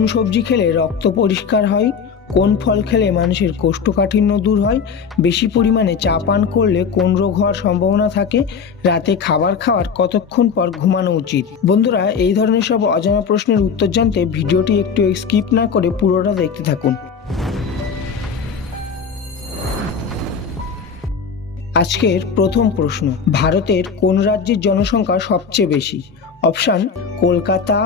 কোন সবজি খেলে রক্ত পরিষ্কার হয়? কোন ফল খেলে মানুষের কোষ্ঠকাঠিন্য দূর হয়? বেশি পরিমাণে চা পান করলে কোন রোগ হওয়ার সম্ভাবনা থাকে? রাতে খাবার খাওয়ার কতক্ষণ পর ঘুমানো উচিত? বন্ধুরা, এই ধরনের সব অজানা প্রশ্নের উত্তর জানতে ভিডিওটি একটু স্কিপ না করে পুরোটা দেখতে থাকুন। আজকের প্রথম প্রশ্ন, ভারতের কোন রাজ্যের জনসংখ্যা সবচেয়ে বেশি? অপশান: কলকাতা,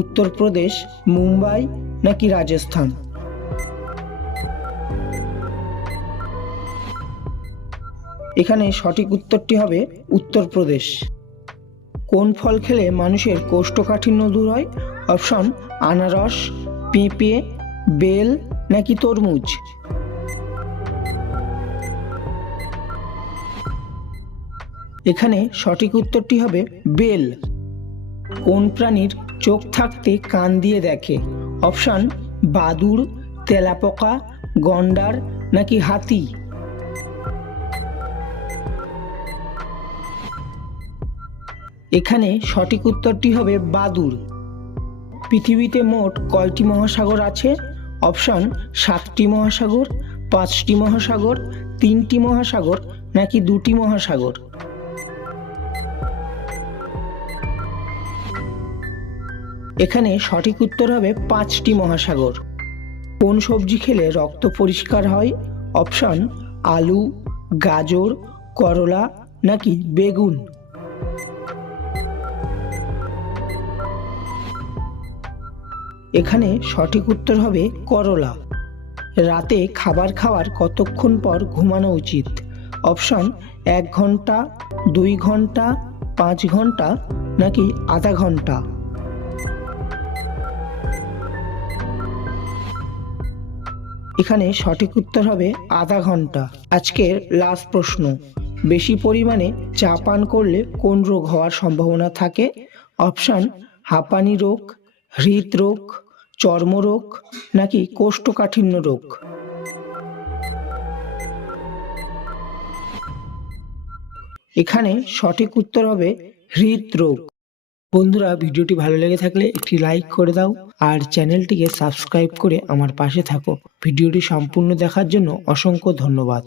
উত্তরপ্রদেশ, মুম্বাই নাকি রাজস্থান? এখানে সঠিক উত্তরটি হবে উত্তরপ্রদেশ। কোন ফল খেলে মানুষের কোষ্ঠকাঠিন্য দূর হয়? অপশন: আনারস, পেঁপে, বেল নাকি তরমুজ? এখানে সঠিক উত্তরটি হবে বেল। কোন প্রাণীর চোখ থাকতে কান দিয়ে দেখে? অপশন: বাদুড়, তেলাপোকা, গন্ডার নাকি হাতি? এখানে সঠিক উত্তরটি হবে বাদুড়। পৃথিবীতে মোট কয়টি মহাসাগর আছে? অপশন: 7টি মহাসাগর, 5টি মহাসাগর, 3টি মহাসাগর নাকি 2টি মহাসাগর? এখানে সঠিক উত্তর হবে 5টি মহাসাগর। কোন সবজি খেলে রক্ত পরিষ্কার হয়? অপশন: আলু, গাজর, করলা নাকি বেগুন? এখানে সঠিক উত্তর হবে করলা। রাতে খাবার খাওয়ার কতক্ষণ পর ঘুমানো উচিত? অপশন: 1 ঘন্টা, 2 ঘন্টা, 5 ঘন্টা নাকি আধা ঘন্টা? এখানে সঠিক উত্তর হবে আধা ঘন্টা। আজকের লাস্ট প্রশ্ন, বেশি পরিমাণে চা পান করলে কোন রোগ হওয়ার সম্ভাবনা থাকে? অপশন: হাঁপানি রোগ, হৃদরোগ, চর্মরোগ নাকি কোষ্ঠকাঠিন্য রোগ? এখানে সঠিক উত্তর হবে হৃদরোগ। বন্ধুরা, ভিডিওটি ভালো লেগে থাকলে একটি লাইক করে দাও আর চ্যানেলটিকে সাবস্ক্রাইব করে আমার পাশে থাকো। ভিডিওটি সম্পূর্ণ দেখার জন্য অসংখ্য ধন্যবাদ।